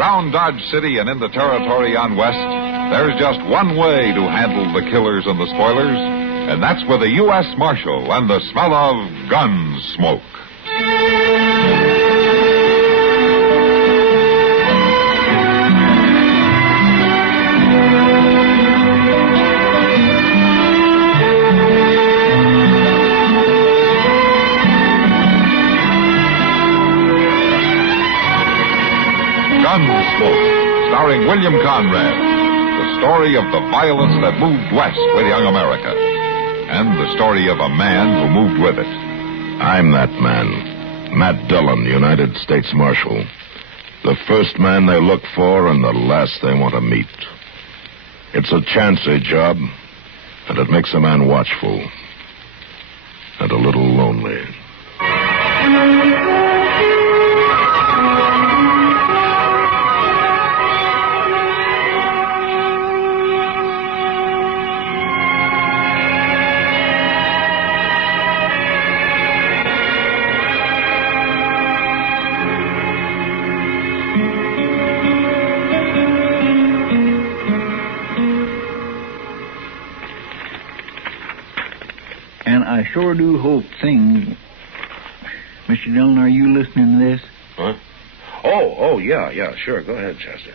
Around Dodge City and in the territory on West, there's just one way to handle the killers and the spoilers, and that's with a U.S. Marshal and the smell of Gunsmoke. Gunsmoke, starring William Conrad, the story of the violence that moved west with young America, and the story of a man who moved with it. I'm that man, Matt Dillon, United States Marshal. The first man they look for and the last they want to meet. It's a chancy job, and it makes a man watchful and a little lonely. I sure do hope things... Mr. Dillon, are you listening to this? Huh? Oh, yeah, sure. Go ahead, Chester.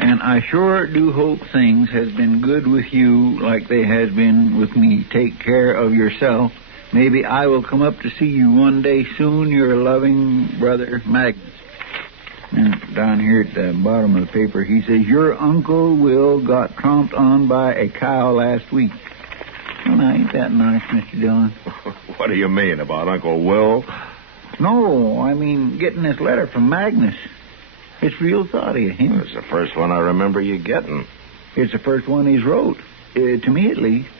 And I sure do hope things has been good with you like they has been with me. Take care of yourself. Maybe I will come up to see you one day soon. Your loving brother, Magnus. And down here at the bottom of the paper, he says, your Uncle Will got tromped on by a cow last week. Well, now, ain't that nice, Mr. Dillon? What do you mean, about Uncle Will? No, I mean getting this letter from Magnus. It's real thoughty of him. It's the first one I remember you getting. It's the first one he's wrote. To me, at least.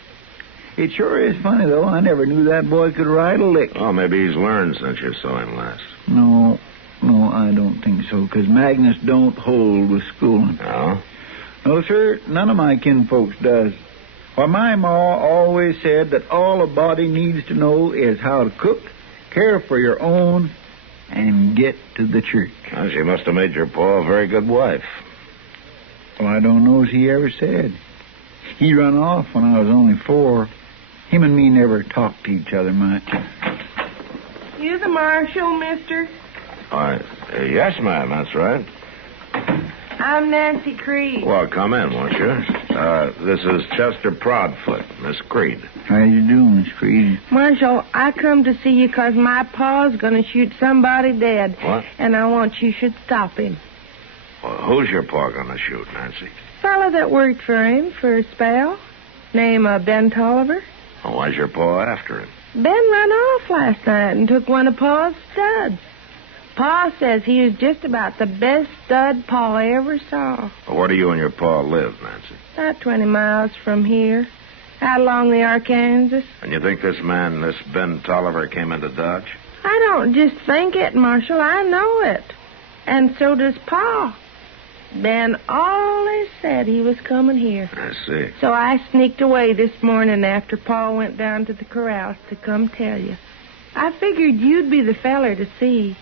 It sure is funny, though. I never knew that boy could ride a lick. Oh, maybe he's learned since you saw him last. No, I don't think so, because Magnus don't hold with schooling. No? No, sir, none of my kinfolks does. Well, my ma always said that all a body needs to know is how to cook, care for your own, and get to the church. Well, she must have made your pa a very good wife. Well, I don't know as he ever said. He run off when I was only 4. Him and me never talked to each other much. You the marshal, mister? Yes, ma'am, that's right. I'm Nancy Creed. Well, come in, won't you? This is Chester Proudfoot, Miss Creed. How you doing, Miss Creed? Marshal, I come to see you 'cause my pa's going to shoot somebody dead. What? And I want you should stop him. Well, who's your pa going to shoot, Nancy? Fella that worked for him for a spell. Name of Ben Tolliver. Well, why's your pa after him? Ben run off last night and took one of Pa's studs. Pa says he was just about the best stud Pa ever saw. Well, where do you and your pa live, Nancy? About 20 miles from here, out along the Arkansas. And you think this man, this Ben Tolliver, came into Dodge? I don't just think it, Marshal. I know it. And so does Pa. Ben always said he was coming here. I see. So I sneaked away this morning after Pa went down to the corrals to come tell you. I figured you'd be the feller to see.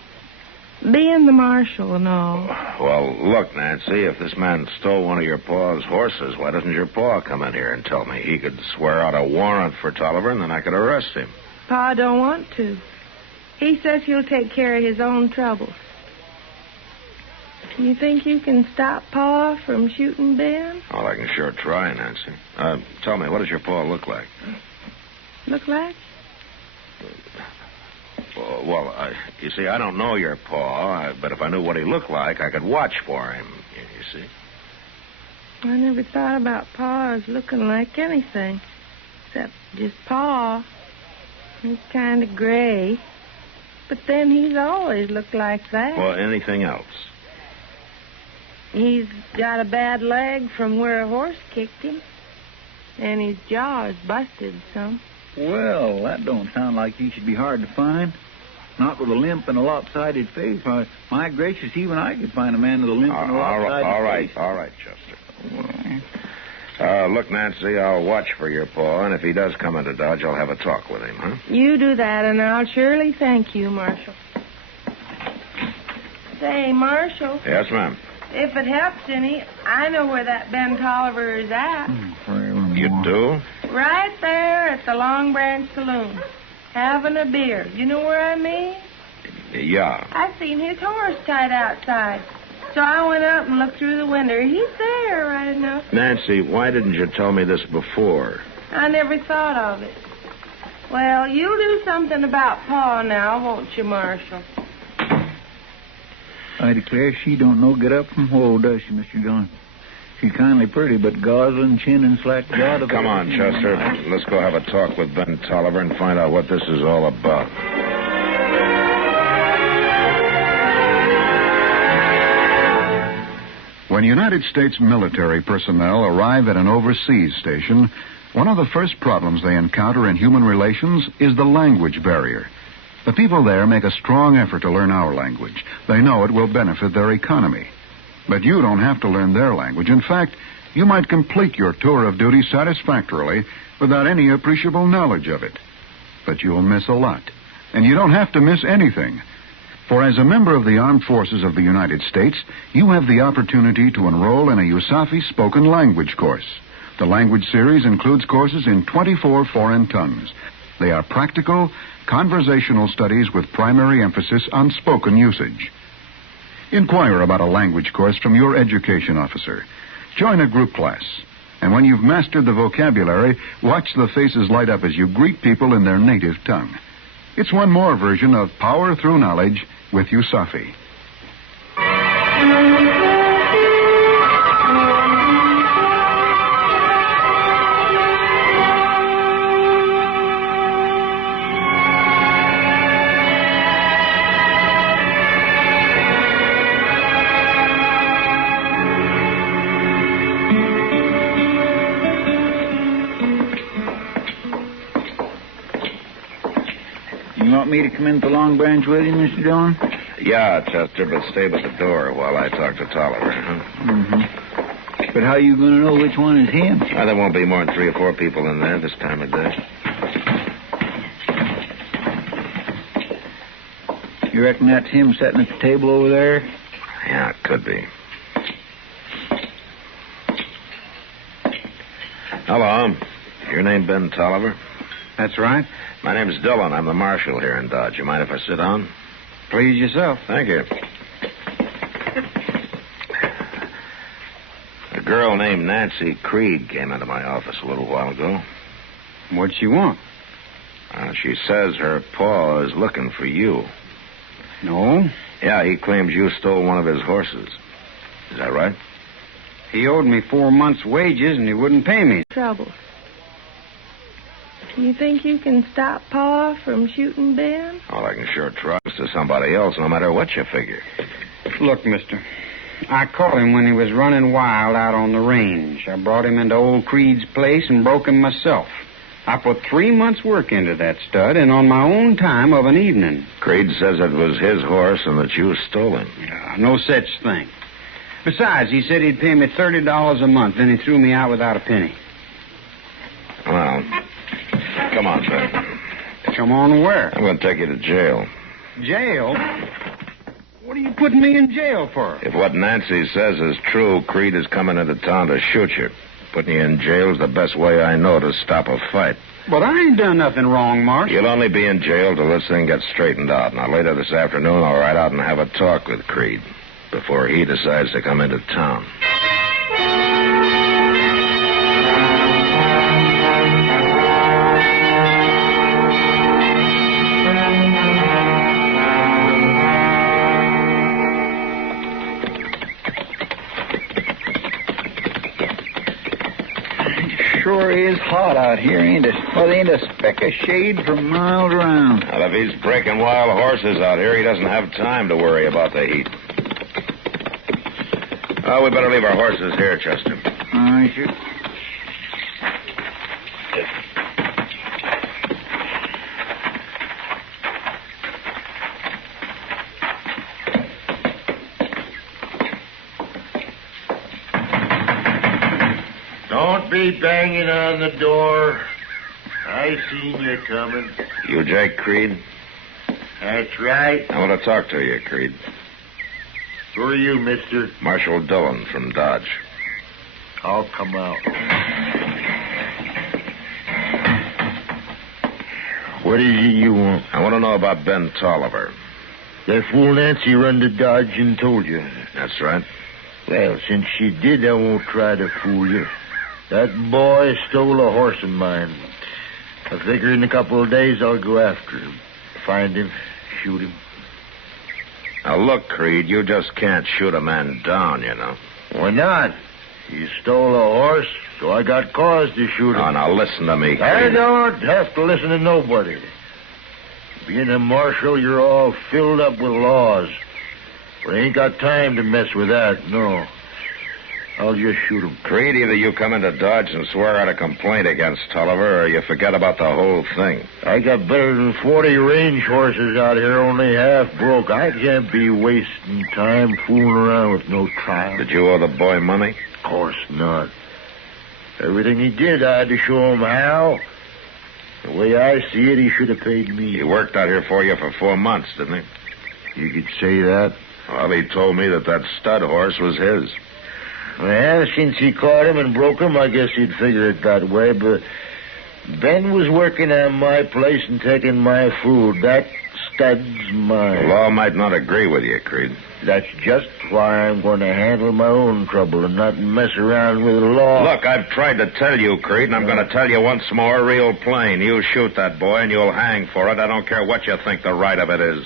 Being the marshal and all. Well, look, Nancy, if this man stole one of your pa's horses, why doesn't your pa come in here and tell me? He could swear out a warrant for Tolliver, and then I could arrest him. Pa don't want to. He says he'll take care of his own troubles. You think you can stop Pa from shooting Ben? Well, I can sure try, Nancy. Tell me, what does your pa look like? Look like? Well, you see, I don't know your pa, but if I knew what he looked like, I could watch for him, you see. I never thought about Pa as looking like anything, except just Pa. He's kind of gray, but then he's always looked like that. Well, anything else? He's got a bad leg from where a horse kicked him, and his jaw is busted some. Well, that don't sound like he should be hard to find. Not with a limp and a lopsided face. Why, my gracious, even I could find a man with a limp and a lopsided face. All right, Chester. Look, Nancy, I'll watch for your pa, and if he does come into Dodge, I'll have a talk with him, huh? You do that, and I'll surely thank you, Marshal. Say, Marshal, Yes, ma'am. if it helps any, I know where that Ben Tolliver is at. You do? Right there at the Long Branch Saloon, having a beer. You know where I mean? Yeah. I seen his horse tied outside. So I went up and looked through the window. He's there, right enough. Nancy, why didn't you tell me this before? I never thought of it. Well, you'll do something about Pa now, won't you, Marshal? I declare she don't know get up from whoa, does she, Mr. Dillon? She's kindly pretty, but goslin, chin, and slack jaw. Come on, Chester. Let's go have a talk with Ben Tolliver and find out what this is all about. When United States military personnel arrive at an overseas station, one of the first problems they encounter in human relations is the language barrier. The people there make a strong effort to learn our language. They know it will benefit their economy. But you don't have to learn their language. In fact, you might complete your tour of duty satisfactorily without any appreciable knowledge of it. But you'll miss a lot. And you don't have to miss anything. For as a member of the Armed Forces of the United States, you have the opportunity to enroll in a USAFI spoken language course. The language series includes courses in 24 foreign tongues. They are practical, conversational studies with primary emphasis on spoken usage. Inquire about a language course from your education officer. Join a group class. And when you've mastered the vocabulary, watch the faces light up as you greet people in their native tongue. It's one more version of Power Through Knowledge with USAFI. You want me to come into Long Branch with you, Mr. Dillon? Yeah, Chester, but stay by the door while I talk to Tolliver, huh? Mm-hmm. But how are you going to know which one is him? There won't be more than 3 or 4 people in there this time of day. You reckon that's him sitting at the table over there? Yeah, it could be. Hello. Your name Ben Tolliver? That's right. My name's Dillon. I'm the marshal here in Dodge. You mind if I sit down? Please yourself. Thank you. A girl named Nancy Creed came into my office a little while ago. What'd she want? She says her pa is looking for you. No. Yeah, he claims you stole one of his horses. Is that right? He owed me 4 months' wages, and he wouldn't pay me. Trouble. You think you can stop Pa from shooting Ben? Well, I can sure trust to somebody else, no matter what you figure. Look, mister, I caught him when he was running wild out on the range. I brought him into old Creed's place and broke him myself. I put 3 months' work into that stud, and on my own time of an evening. Creed says it was his horse and that you stole him. Yeah, no such thing. Besides, he said he'd pay me $30 a month, then he threw me out without a penny. Well, come on, Ben. Come on where? I'm going to take you to jail. Jail? What are you putting me in jail for? If what Nancy says is true, Creed is coming into town to shoot you. Putting you in jail is the best way I know to stop a fight. But I ain't done nothing wrong, Marshal. You'll only be in jail till this thing gets straightened out. Now, later this afternoon, I'll ride out and have a talk with Creed before he decides to come into town. Sure is hot out here, ain't it? Well, there ain't a speck of shade for miles around. Well, if he's breaking wild horses out here, he doesn't have time to worry about the heat. Oh, we better leave our horses here, Chester. All right, sure. Don't be banging on the door. I seen you coming. You Jake Creed? That's right. I want to talk to you, Creed. Who are you, mister? Marshal Dillon from Dodge. I'll come out. What is it you want? I want to know about Ben Tolliver. That fool Nancy run to Dodge and told you. That's right. Well, since she did, I won't try to fool you. That boy stole a horse of mine. I figure in a couple of days I'll go after him. Find him, shoot him. Now, look, Creed, you just can't shoot a man down, you know. Why not? He stole a horse, so I got cause to shoot him. Oh, now listen to me, Creed. I don't have to listen to nobody. Being a marshal, you're all filled up with laws. But I ain't got time to mess with that, no. I'll just shoot him. Creed, either you come into Dodge and swear out a complaint against Tolliver, or you forget about the whole thing. I got better than 40 range horses out here, only half broke. I can't be wasting time fooling around with no trial. Did you owe the boy money? Of course not. Everything he did, I had to show him how. The way I see it, he should have paid me. He worked out here for you for 4 months, didn't he? You could say that. Well, he told me that stud horse was his. Well, since he caught him and broke him, I guess he'd figure it that way, but Ben was working on my place and taking my food. That stud's mine. The law might not agree with you, Creed. That's just why I'm going to handle my own trouble and not mess around with the law. Look, I've tried to tell you, Creed, and I'm going to tell you once more, real plain. You shoot that boy and you'll hang for it. I don't care what you think the right of it is.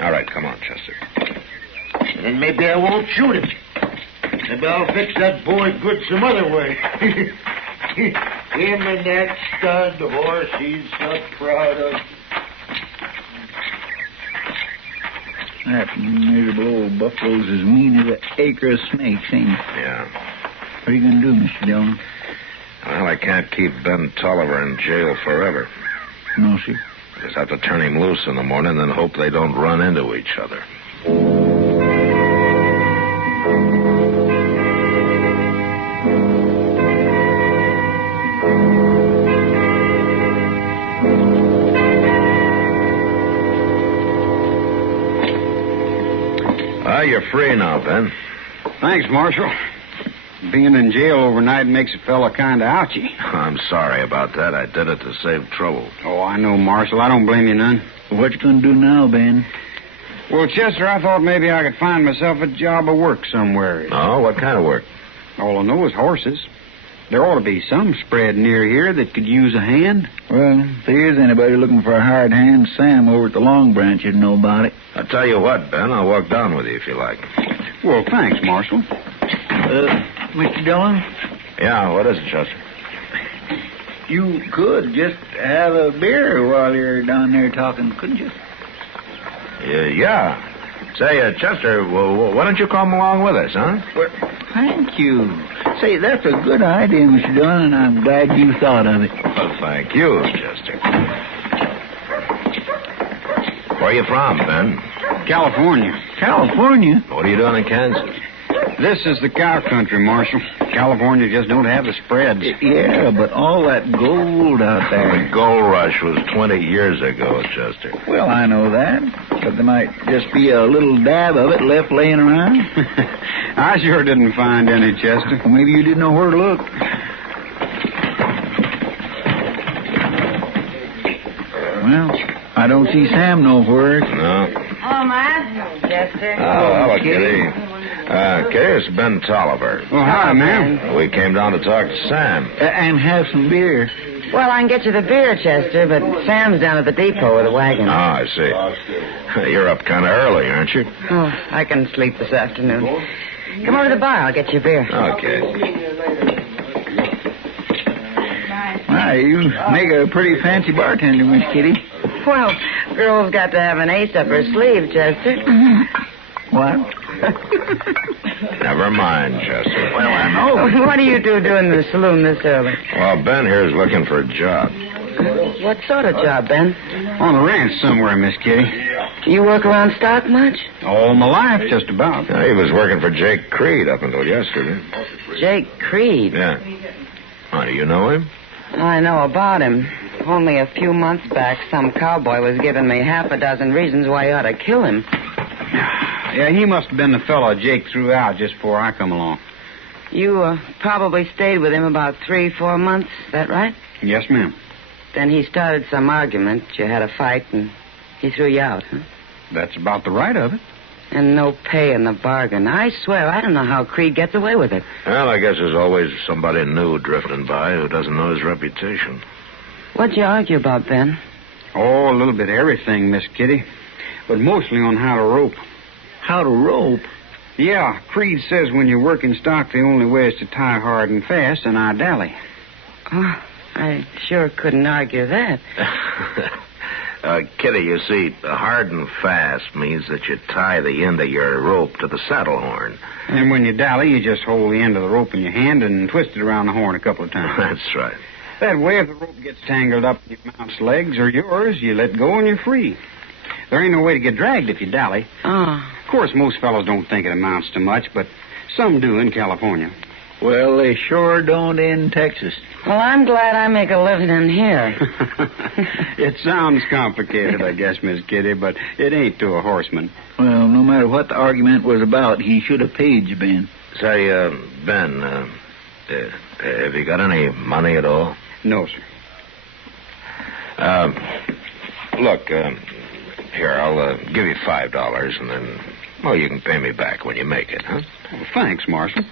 All right, come on, Chester. Then maybe I won't shoot him. Maybe I'll fix that boy good some other way. Him and that stud horse he's so proud of. That miserable old buffalo's as mean as an acre of snakes, ain't he? Yeah. What are you going to do, Mr. Dillon? Well, I can't keep Ben Tolliver in jail forever. No, sir. I just have to turn him loose in the morning and hope they don't run into each other. You're free now, Ben. Thanks, Marshal. Being in jail overnight makes a fella kind of ouchy. I'm sorry about that. I did it to save trouble. Oh, I know, Marshal. I don't blame you none. What you going to do now, Ben? Well, Chester, I thought maybe I could find myself a job of work somewhere. Oh, what kind of work? All I know is horses. There ought to be some spread near here that could use a hand. Well, if there is anybody looking for a hired hand, Sam over at the Long Branch would know about it. I'll tell you what, Ben. I'll walk down with you if you like. Well, thanks, Marshal. Mr. Dillon? Yeah, what is it, Chester? You could just have a beer while you're down there talking, couldn't you? Yeah. Say, Chester, why don't you come along with us, huh? Well, thank you. Say, that's a good idea, Mr. Dillon, and I'm glad you thought of it. Well, thank you, Chester. Where are you from, Ben? California. California? What are you doing in Kansas? This is the cow country, Marshal. California just don't have the spreads. Yeah, but all that gold out there. The gold rush was 20 years ago, Chester. Well, I know that. But there might just be a little dab of it left laying around. I sure didn't find any, Chester. Well, maybe you didn't know where to look. Well, I don't see Sam nowhere. No. Oh, my. Chester. Oh, hello, Kitty. Kitty, it's Ben Tolliver. Oh, hi, ma'am. We came down to talk to Sam. And have some beer. Well, I can get you the beer, Chester, but Sam's down at the depot with a wagon. Oh, I see. You're up kind of early, aren't you? Oh, I can sleep this afternoon. Come over to the bar. I'll get you a beer. Okay. Why, you make a pretty fancy bartender, Miss Kitty. Well, girl's got to have an ace up her sleeve, Chester. What? Never mind, Chester. Well, I know. What do you do doing in the saloon this early? Well, Ben here's looking for a job. What sort of job, Ben? On the ranch somewhere, Miss Kitty. You work around stock much? All my life, just about. He was working for Jake Creed up until yesterday. Jake Creed? Yeah. Oh, do you know him? I know about him. Only a few months back, some cowboy was giving me half a dozen reasons why I ought to kill him. Yeah, he must have been the fellow Jake threw out just before I come along. You probably stayed with him about 3-4 months, is that right? Yes, ma'am. Then he started some argument. You had a fight, and he threw you out, huh? That's about the right of it. And no pay in the bargain. I swear, I don't know how Creed gets away with it. Well, I guess there's always somebody new drifting by who doesn't know his reputation. What'd you argue about, Ben? Oh, a little bit of everything, Miss Kitty. But mostly on how to rope. How to rope? Yeah, Creed says when you're working stock, the only way is to tie hard and fast, and I dally. Oh, I sure couldn't argue that. Kitty, you see, hard and fast means that you tie the end of your rope to the saddle horn. And when you dally, you just hold the end of the rope in your hand and twist it around the horn a couple of times. That's right. That way, if the rope gets tangled up in your mount's legs or yours, you let go and you're free. There ain't no way to get dragged if you dally. Oh. Of course, most fellows don't think it amounts to much, but some do in California. Well, they sure don't in Texas. Well, I'm glad I make a living in here. It sounds complicated, I guess, Miss Kitty, but it ain't to a horseman. Well, no matter what the argument was about, he should have paid you, Ben. Say, Ben, have you got any money at all? No, sir. Look, here, I'll give you $5, and then, well, you can pay me back when you make it, huh? Well, thanks, Marshal.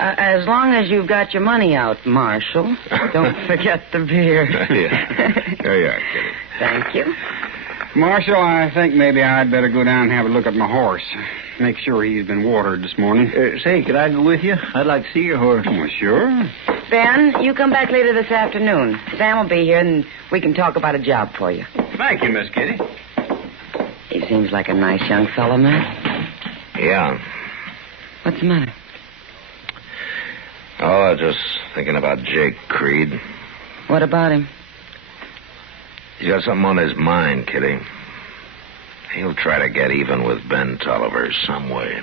As long as you've got your money out, Marshal. Don't forget the beer. Yeah. Here you are, Kitty. Thank you. Marshal, I think maybe I'd better go down and have a look at my horse. Make sure he's been watered this morning. Say, could I go with you? I'd like to see your horse. Oh, sure. Ben, you come back later this afternoon. Sam will be here, and we can talk about a job for you. Thank you, Miss Kitty. He seems like a nice young fellow, man. Yeah. What's the matter? Oh, I was just thinking about Jake Creed. What about him? He's got something on his mind, Kitty. He'll try to get even with Ben Tolliver some way.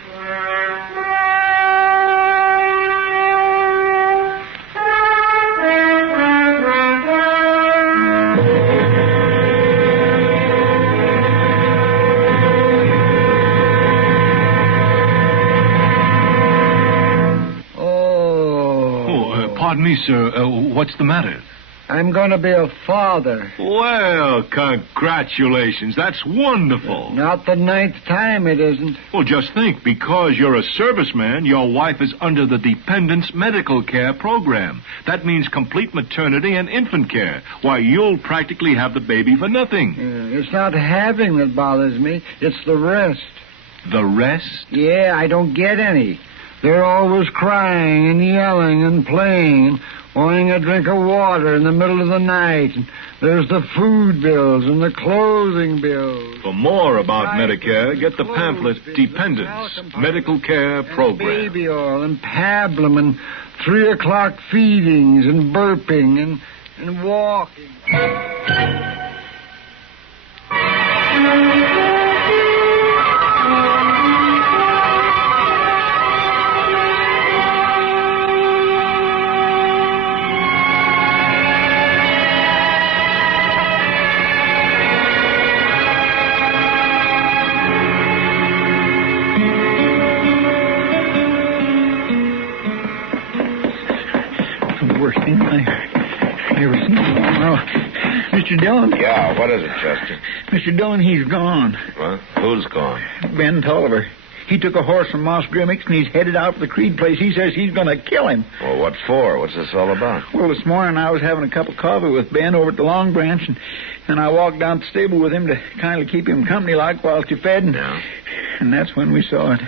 Pardon me, sir. What's the matter? I'm going to be a father. Well, congratulations. That's wonderful. Not the 9th time it isn't. Well, just think. Because you're a serviceman, your wife is under the Dependents Medical Care Program. That means complete maternity and infant care. Why, you'll practically have the baby for nothing. It's not having that bothers me. It's the rest. The rest? Yeah, I don't get any. They're always crying and yelling and playing and wanting a drink of water in the middle of the night. And there's the food bills and the clothing bills. For more about Medicare, get the pamphlet Dependents Medical Care Program. Baby oil and pablum and 3 o'clock feedings and burping and walking. Worst thing I ever seen. Oh, Mr. Dillon? Yeah, what is it, Chester? Mr. Dillon, he's gone. What? Who's gone? Ben Tolliver. He took a horse from Moss Grimmick's and he's headed out for the Creed place. He says he's going to kill him. Well, what for? What's this all about? Well, this morning I was having a cup of coffee with Ben over at the Long Branch, and I walked down to the stable with him to kind of keep him company like while you fed. And that's when we saw it.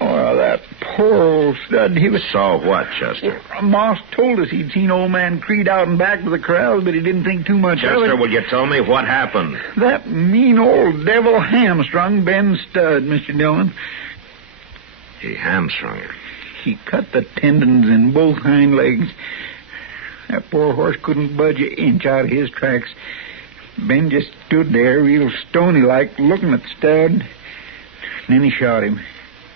Oh, that poor old stud. He was... Saw what, Chester? Moss told us he'd seen old man Creed out and back with the corrals, but he didn't think too much of it. Chester, will you tell me what happened? That mean old devil hamstrung Ben's stud, Mr. Dillon. He hamstrung it. He cut the tendons in both hind legs. That poor horse couldn't budge an inch out of his tracks. Ben just stood there, real stony-like, looking at the stud. And then he shot him.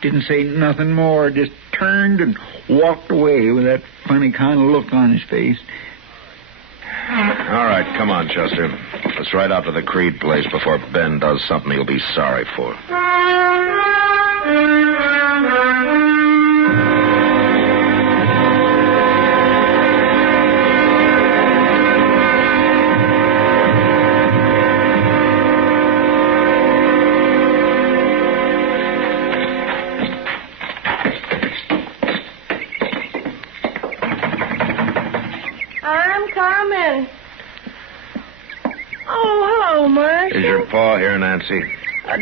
Didn't say nothing more, just turned and walked away with that funny kind of look on his face. All right, come on, Chester. Let's ride out to the Creed place before Ben does something he'll be sorry for. I'm coming. Oh, hello, Marshal. Is your pa here, Nancy?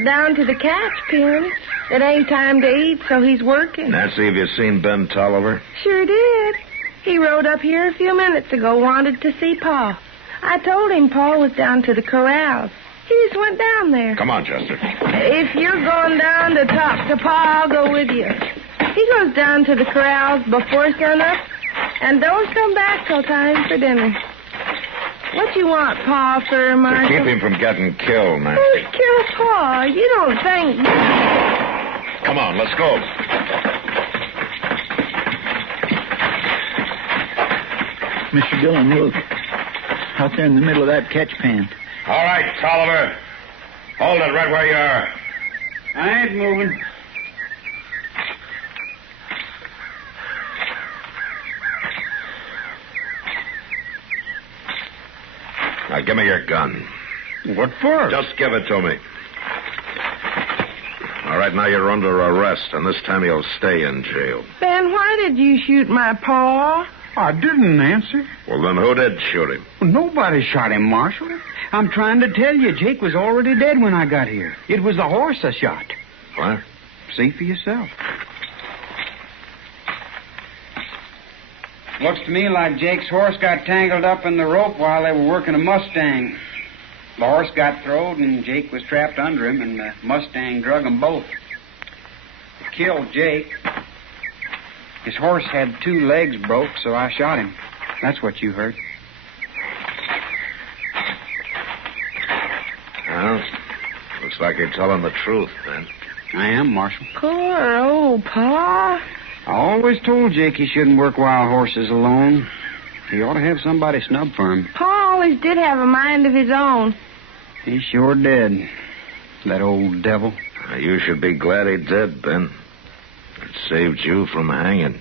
Down to the catch pen. It ain't time to eat, so he's working. Nancy, have you seen Ben Tolliver? Sure did. He rode up here a few minutes ago, wanted to see Pa. I told him Pa was down to the corrals. He just went down there. Come on, Chester. If you're going down to talk to Pa, I'll go with you. He goes down to the corrals before sunup, and don't come back till time for dinner. What you want Pa for, To Marshal? keep him from getting killed, Nancy. Who's killed Pa? You don't think... Come on, let's go. Mr. Dillon, look. Out there in the middle of that catch pan. All right, Tolliver. Hold it right where you are. I ain't moving. Now, give me your gun. What for? Just give it to me. All right, now you're under arrest, and this time you'll stay in jail. Ben, why did you shoot my Pa? I didn't, Nancy. Well, then who did shoot him? Nobody shot him, Marshal. I'm trying to tell you, Jake was already dead when I got here. It was the horse I shot. What? See for yourself. Looks to me like Jake's horse got tangled up in the rope while they were working a Mustang. The horse got throwed, and Jake was trapped under him, and the Mustang drug them both. It killed Jake. His horse had 2 legs broke, so I shot him. That's what you heard. Well, looks like you're telling the truth, then. I am, Marshal. Poor old Pa. I always told Jake he shouldn't work wild horses alone. He ought to have somebody snub for him. Pa always did have a mind of his own. He sure did. That old devil. You should be glad he did, Ben. It saved you from hanging.